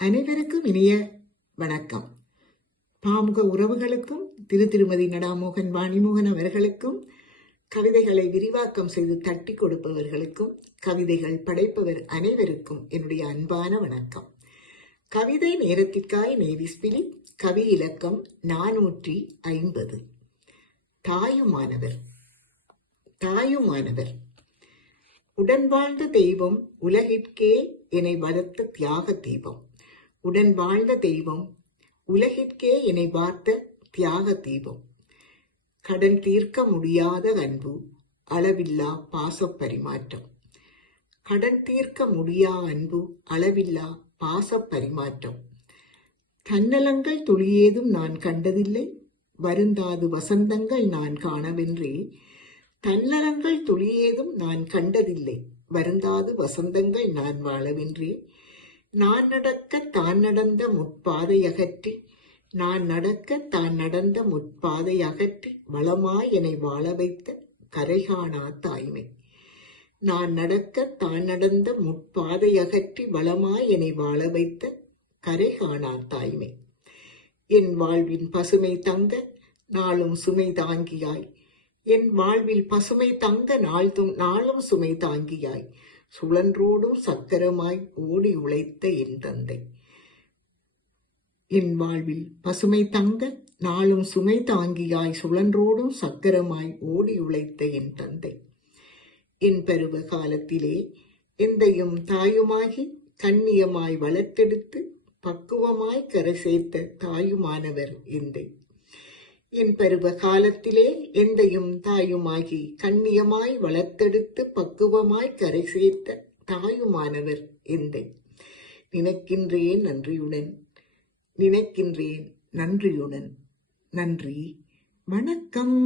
அனைவருக்கும் இனிய வணக்கம். பாமுக உறவுகளுக்கும் திருமதி நடாமோகன் வாணிமோகன் அவர்களுக்கும், கவிதைகளை விரிவாக்கம் செய்து தட்டி கொடுப்பவர்களுக்கும், கவிதைகள் படைப்பவர் அனைவருக்கும் என்னுடைய அன்பான வணக்கம். கவிதை நேரத்திற்காய் நேவிஸ்பிலி. கவி இலக்கம் 450. தாயுமானவர். தாயுமானவர். உடன் வாழ்ந்த தெய்வம் உலகிற்கே என்னை வளர்த்த தியாக தீபம். உடன் வாழ்ந்த தெய்வம் உலகிற்கே என்னை பார்த்த தியாக தீபம். கடன் தீர்க்க முடியாத அன்பு, அளவில்லா பாச பரிமாற்றம். கடன் தீர்க்க முடியா அன்பு, அளவில்லா பாச பரிமாற்றம். தன்னலங்கள் துளியேதும் நான் கண்டதில்லை, வருந்தாது வசந்தங்கள் நான் காணவென்றே. தன்னலங்கள் துளியேதும் நான் கண்டதில்லை, வருந்தாது வசந்தங்கள் நான் வாழவென்றே. நான் நடக்க தான் நடந்த முற்பாதை அகற்றி, நான் நடக்க தான் நடந்த முற்பாதை அகற்றி, வளமாய் என்னை வாழ வைத்த கரைகாணா தாய்மை. நான் நடக்க தான் நடந்த முற்பாதை அகற்றி, வளமாய் என்னை வாழ வைத்த கரைகாணா தாய்மை. என் வாழ்வின் பசுமை தங்க நாளும் சுமை தாங்கியாய், என் வாழ்வில் பசுமை தங்க நாளும் சுமை தாங்கியாய், சுழன்றோடும் சக்கரமாய் ஓடி உழைத்த என் தந்தை. என் வாழ்வில் பசுமை தங்க நாளும் சுமை தாங்கியாய், சுழன்றோடும் சக்கரமாய் ஓடி உழைத்த என் தந்தை. என் பருவ காலத்திலே எந்தையும் தாயுமாகி, கண்ணியமாய் வளர்த்தெடுத்து பக்குவமாய் கரை சேர்த்த தாயுமானவர் எந்தை. என் பருவ காலத்திலே எந்தையும் தாயுமாகி, கண்ணியமாய் வளர்த்தெடுத்து பக்குவமாய் கரை சேர்த்த தாயுமானவர் எந்தை. நினைக்கின்றேன் நன்றியுடன், நினைக்கின்றேன் நன்றியுடன். நன்றி, வணக்கம்.